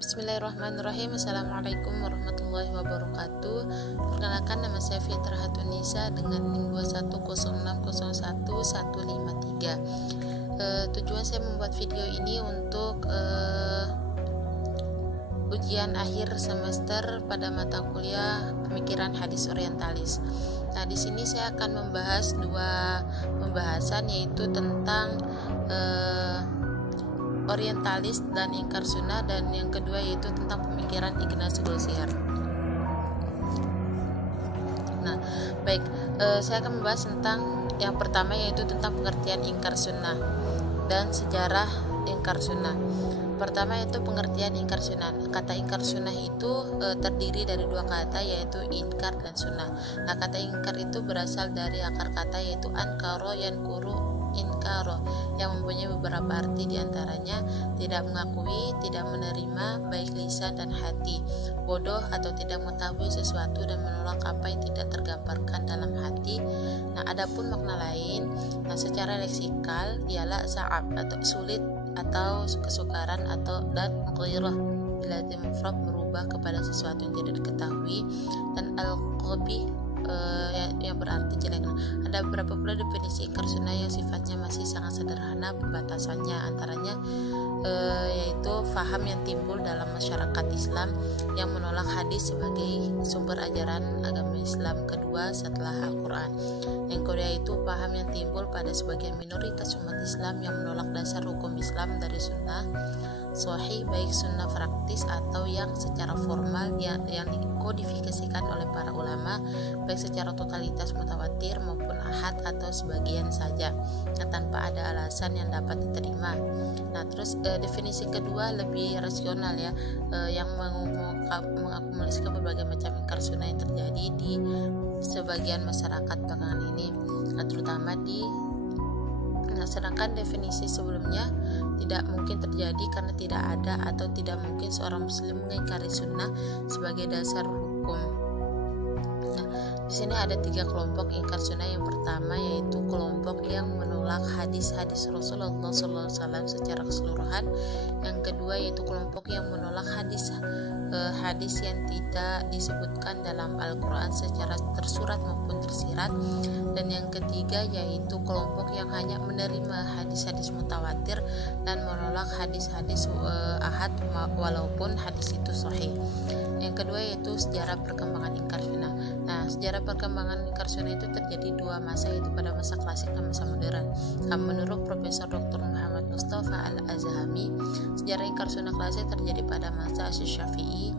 Bismillahirrahmanirrahim. Assalamualaikum warahmatullahi wabarakatuh. Perkenalkan, nama saya Fitra Hatunisa dengan NIM 210601153. Tujuan saya membuat video ini untuk ujian akhir semester pada mata kuliah Pemikiran Hadis Orientalis. Nah, di sini saya akan membahas dua pembahasan, yaitu tentang Orientalis dan ingkar sunnah, dan yang kedua yaitu tentang pemikiran Ignaz Goldziher. Nah, baik, saya akan membahas tentang yang pertama, yaitu tentang pengertian ingkar sunnah dan sejarah ingkar sunnah. Pertama yaitu pengertian ingkar sunnah. Kata ingkar sunnah itu terdiri dari dua kata, yaitu ingkar dan sunnah. Nah, kata ingkar itu berasal dari akar kata, yaitu ankaro yankuru inkaro, yang mempunyai beberapa arti, diantaranya tidak mengakui, tidak menerima baik lisan dan hati, bodoh atau tidak mengetahui sesuatu, dan menolak apa yang tidak tergambarkan dalam hati. Nah, adapun makna lain, secara leksikal ialah sa'ab atau sulit atau kesukaran, atau dan ghairah bila mufrad merubah kepada sesuatu yang tidak diketahui, dan al-qabih yang berarti jelek. Ada beberapa pula definisi ingkar sunnah yang sifatnya masih sangat sederhana pembatasannya, antaranya yaitu faham yang timbul dalam masyarakat Islam yang menolak hadis sebagai sumber ajaran agama Islam kedua setelah Al-Quran. Yang kedua itu paham yang timbul pada sebagian minoritas umat Islam yang menolak dasar hukum Islam dari sunnah sahih, baik sunnah praktis atau yang secara formal yang dikodifikasikan oleh para ulama, baik secara totalitas mutawatir maupun ahad atau sebagian saja, tanpa ada alasan yang dapat diterima. Nah, terus definisi kedua lebih rasional ya, yang mengakumulasikan berbagai macam ingkar sunnah yang terjadi di sebagian masyarakat belakangan ini, terutama sedangkan definisi sebelumnya tidak mungkin terjadi karena tidak ada atau tidak mungkin seorang muslim mengingkari sunnah sebagai dasar hukum. Nah, di sini ada 3 kelompok ingkar sunnah. Yang pertama yaitu kelompok yang menolak hadis-hadis Rasulullah SAW secara keseluruhan. Yang kedua yaitu kelompok yang menolak hadis yang tidak disebutkan dalam Al-Quran secara tersurat maupun tersirat. Dan yang ketiga yaitu kelompok yang hanya menerima hadis-hadis mutawatir dan menolak hadis-hadis ahad walaupun hadis itu sahih. Yang kedua yaitu sejarah perkembangan ingkar sunnah. Nah, sejarah perkembangan ingkar sunnah itu terjadi 2 masa, yaitu pada masa klasik dan masa modern. Menurut Profesor Dr. Muhammad Mustafa Al-Azhami, sejarah ingkar sunnah klasik terjadi pada masa Asy-Syafi'i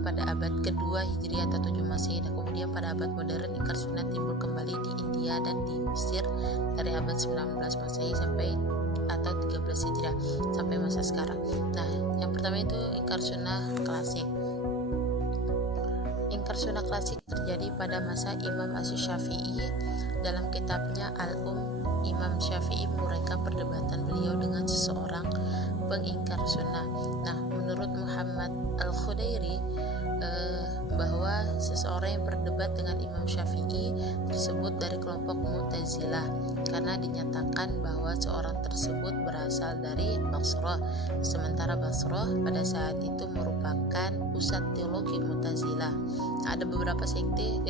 pada abad kedua Hijriah atau 7 Masehi. Dan kemudian pada abad modern ingkar sunnah timbul kembali di India dan di Mesir dari abad 19 Masehi sampai atau 13 Hijriah sampai masa sekarang. Nah, yang pertama itu ingkar sunnah klasik. Ingkar sunnah klasik terjadi pada masa Imam Asy-Syafi'i. Dalam kitabnya Al-Um, Imam Syafi'i menguraikan perdebatan beliau dengan seseorang pengingkar sunnah. Nah, menurut Muhammad Al-Khudairi, bahwa seseorang yang berdebat dengan Imam Syafi'i tersebut dari kelompok Mu'tazilah, karena dinyatakan bahwa seorang tersebut berasal dari Basrah, sementara Basrah pada saat itu merupakan pusat teologi Mu'tazilah. Nah, ada beberapa sekte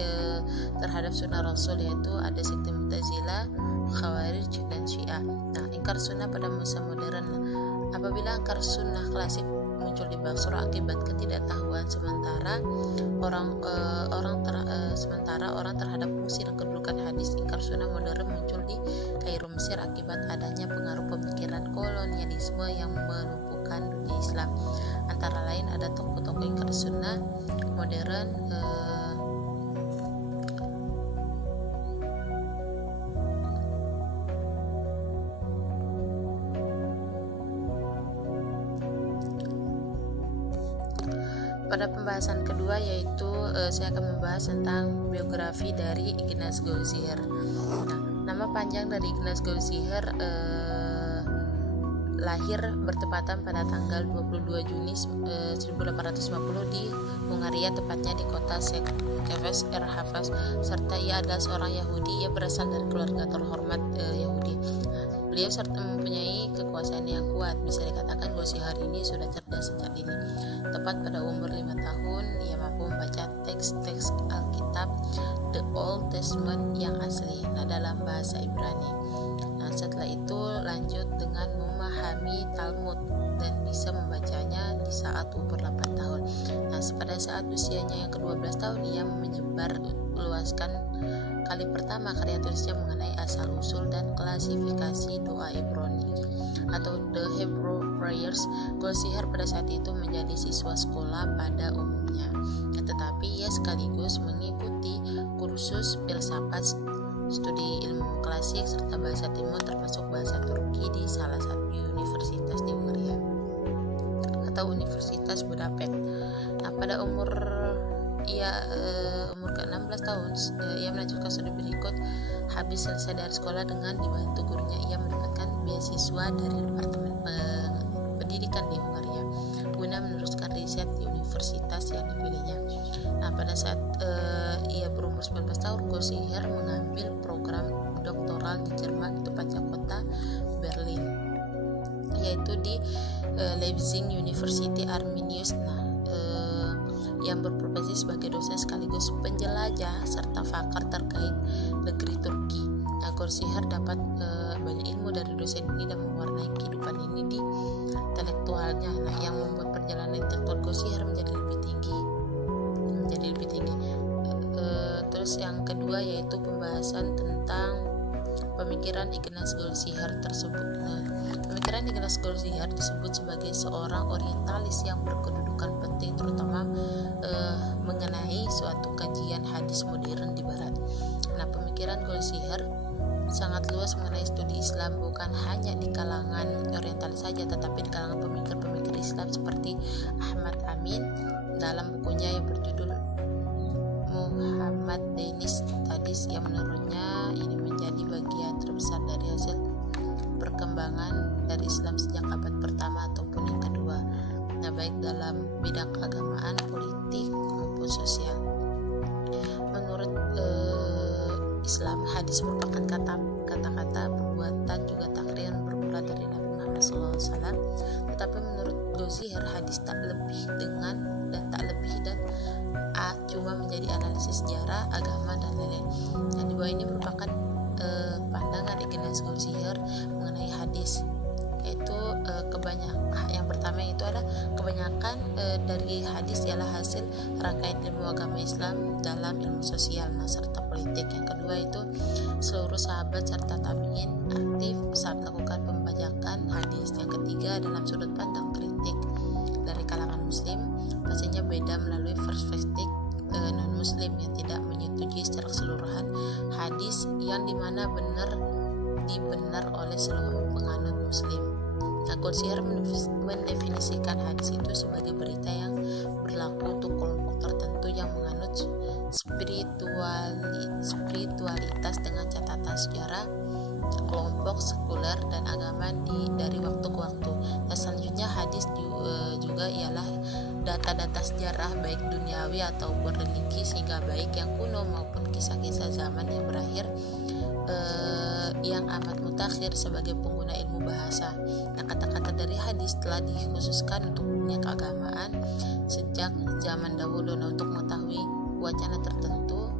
terhadap sunnah Rasul, yaitu ada sekte Mu'tazilah, Khawarij, dan Syiah. Nah, ingkar sunnah pada masa modern. Apabila ingkar sunnah klasik muncul di Basrah akibat ketidaktahuan sementara orang terhadap fungsi dan kedudukan hadis, ingkar sunnah modern muncul di Kairo, Mesir akibat adanya pengaruh pemikiran kolonialisme yang melumpuhkan dunia Islam. Antara lain ada tokoh-tokoh ingkar sunnah modern Pada pembahasan kedua yaitu saya akan membahas tentang biografi dari Ignaz Goldziher. Nah, nama panjang dari Ignaz Goldziher lahir bertepatan pada tanggal 22 Juni 1850 di Hungaria, tepatnya di kota Székely serta ia adalah seorang Yahudi. Ia berasal dari keluarga terhormat Yahudi. Beliau serta mempunyai kekuasaan yang kuat. Bisa dikatakan Goldsihar ini sudah cerdas sejak dini. Tepat pada umur 5 tahun, ia mampu membaca teks-teks Alkitab, The Old Testament yang asli, dalam bahasa Ibrani. Setelah itu lanjut dengan memahami Talmud dan bisa membacanya di saat umur 8 tahun. Pada saat usianya yang ke-12 tahun, ia menyebar luaskan kali pertama karya tulisnya mengenai asal-usul dan klasifikasi doa Ibrani atau The Hebrew Prayers. Goldsihar pada saat itu menjadi siswa sekolah pada umumnya, tetapi ia sekaligus mengikuti kursus filsafat, studi ilmu klasik, serta bahasa Timur termasuk bahasa Turki di salah satu universitas di Hungaria atau Universitas Budapest. Pada umur ke-16 tahun, ia melanjutkan studi berikut. Habis selesai dari sekolah dengan dibantu gurunya, ia mendapatkan beasiswa dari Departemen Pendidikan di Hungaria guna meneruskan riset di universitas yang dipilihnya. Pada saat ia berumur 19 tahun, Goldsihar mengambil program doktoral di Jerman, di tepatnya kota Berlin, yaitu di Leipzig University Arminius, yang berprofesi sebagai dosen sekaligus penjelajah serta pakar terkait negeri Turki. Goldsihar dapat banyak ilmu dari dosen ini dan mewarnai kehidupan ini di intelektualnya, yang membuat perjalanan intelektual Goldsihar menjadi lebih tinggi. Terus yang kedua yaitu pembahasan tentang pemikiran Ignaz Goldsihar tersebut. Pemikiran Ignaz Goldsihar disebut sebagai seorang orientalis yang berkedudukan penting, terutama mengenai suatu kajian hadis modern di Barat. Pemikiran Goldsihar sangat luas mengenai studi Islam, bukan hanya di kalangan orientalis saja, tetapi di kalangan pemikir-pemikir Islam seperti Ahmad Amin dalam bukunya yang berjudul Muhammad Denis Tadis, yang menurutnya ini menjadi bagian terbesar dari hasil perkembangan dari Islam sejak abad pertama ataupun yang kedua, baik dalam bidang keagamaan, politik maupun sosial. Menurut Islam, hadis merupakan kata-kata, perbuatan, juga takrir yang bermula dari Nabi Muhammad SAW. Tetapi menurut Goldsihar, hadis tak lebih dan cuma menjadi analisis sejarah, agama, dan lain-lain. Di bawah ini merupakan pandangan Ignaz Goldsihar mengenai hadis, yaitu yang pertama itu adalah kebanyakan dari hadis ialah hasil rangkaian ilmu agama Islam dalam ilmu sosial serta politik. Yang kedua itu seluruh sahabat serta tabi'in aktif saat melakukan pembajakan hadis. Yang ketiga dalam sudut pandang kritik dari kalangan muslim, pastinya beda melalui perspektif non muslim yang tidak menyetujui secara keseluruhan hadis yang dimana dibenar oleh seluruh penganut muslim. Goldsihar mendefinisikan hadis itu sebagai berita yang berlaku untuk kelompok tertentu yang menganut spiritualitas dengan catatan sejarah, kelompok sekuler, dan agama dari waktu ke waktu. Selanjutnya hadis juga ialah data-data sejarah baik duniawi ataupun religi, sehingga baik yang kuno maupun kisah-kisah zaman yang berakhir, yang amat mutakhir sebagai pengguna ilmu bahasa. Kata-kata dari hadis telah dikhususkan untuk dunia keagamaan sejak zaman dahulu, untuk mengetahui wacana tertentu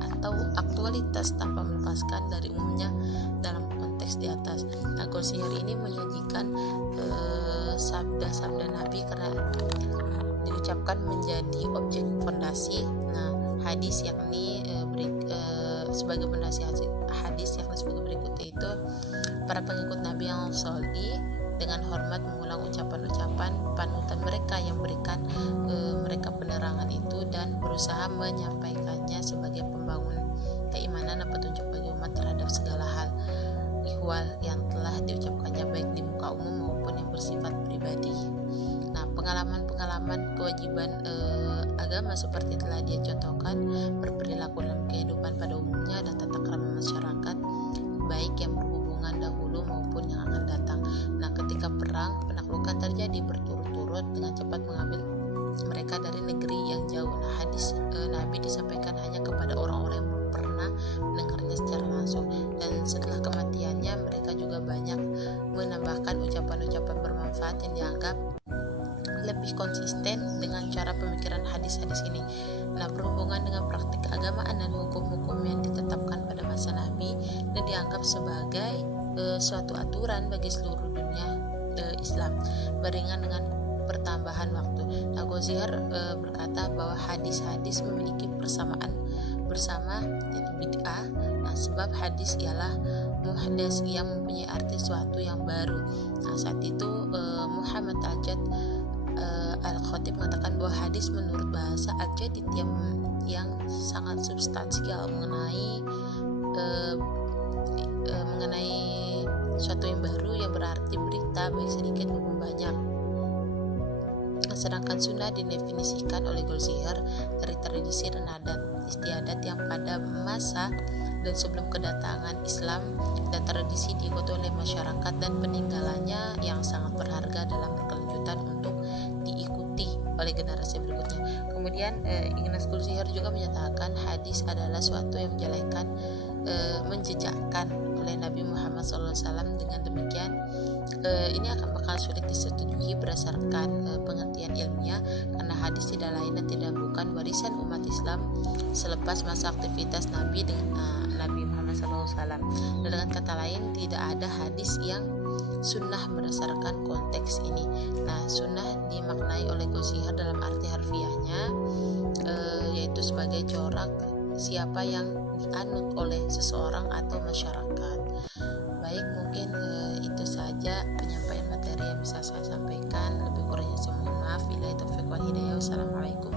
atau aktualitas tanpa melepaskan dari umumnya dalam konteks di atas. Goldsihar ini menyajikan sabda-sabda Nabi karena diucapkan menjadi objek fondasi. Hadis yakni sebagai fondasi hadis yakni sebagai berikut, yaitu para pengikut Nabi yang sholih dengan hormat mengulang ucapan-ucapan panutan mereka yang berikan mereka penerangan itu dan berusaha menyampaikannya sebagai pembangun keimanan dan petunjuk bagi umat terhadap segala hal ihwal yang telah diucapkannya baik di muka umum maupun yang bersifat pribadi. Pengalaman kewajiban agama seperti telah dia contohkan, berperilaku dalam kehidupan pada umumnya dan tata krama masyarakat baik yang berhubungan dahulu maupun yang akan datang. Ketika perang penaklukan terjadi berturut-turut dengan cepat mengambil mereka dari negeri yang jauh. Hadis Nabi disampaikan hanya kepada orang-orang yang pernah mendengarnya secara langsung. Dan setelah kematiannya mereka juga banyak menambahkan ucapan-ucapan bermanfaat yang dianggap lebih konsisten dengan cara pemikiran hadis-hadis ini. Nah, berhubungan dengan praktik keagamaan dan hukum-hukum yang ditetapkan pada masa Nabi dan dianggap sebagai suatu aturan bagi seluruh dunia Islam, beriringan dengan pertambahan waktu. Nah, Gozihar berkata bahwa hadis-hadis memiliki persamaan bersama, yaitu bid'ah. Nah, sebab hadis ialah muhdas yang mempunyai arti suatu yang baru. Nah, saat itu Muhammad Al-Jad Al-Khatib mengatakan bahwa hadis menurut bahasa Al-Jadid yang sangat substansial mengenai suatu yang baru yang berarti berita baik sedikit maupun banyak. Sedangkan sunnah didefinisikan oleh Golzihar dari tradisi dan adat istiadat yang pada masa dan sebelum kedatangan Islam, dan tradisi diikuti oleh masyarakat dan peninggalannya yang sangat berharga dalam berkelanjutan untuk diikuti oleh generasi berikutnya. Kemudian Ignaz Golzihar juga menyatakan hadis adalah suatu yang menjejakkan oleh Nabi Muhammad SAW. Dengan demikian ini akan bakal sulit disetujui berdasarkan pengertian ilmiah, karena hadis tidak lain dan tidak bukan warisan umat Islam selepas masa aktivitas Nabi dengan Nabi Muhammad SAW. Dan dengan kata lain, tidak ada hadis yang sunnah berdasarkan konteks ini. Nah, sunnah dimaknai oleh Golzihar dalam arti harfiahnya yaitu sebagai corak siapa yang dianut oleh seseorang atau masyarakat. Baik, mungkin itu saja penyampaian materi yang bisa saya sampaikan. Lebih kurangnya saya mohon maaf. Billahi taufiq wal hidayah. Wassalamualaikum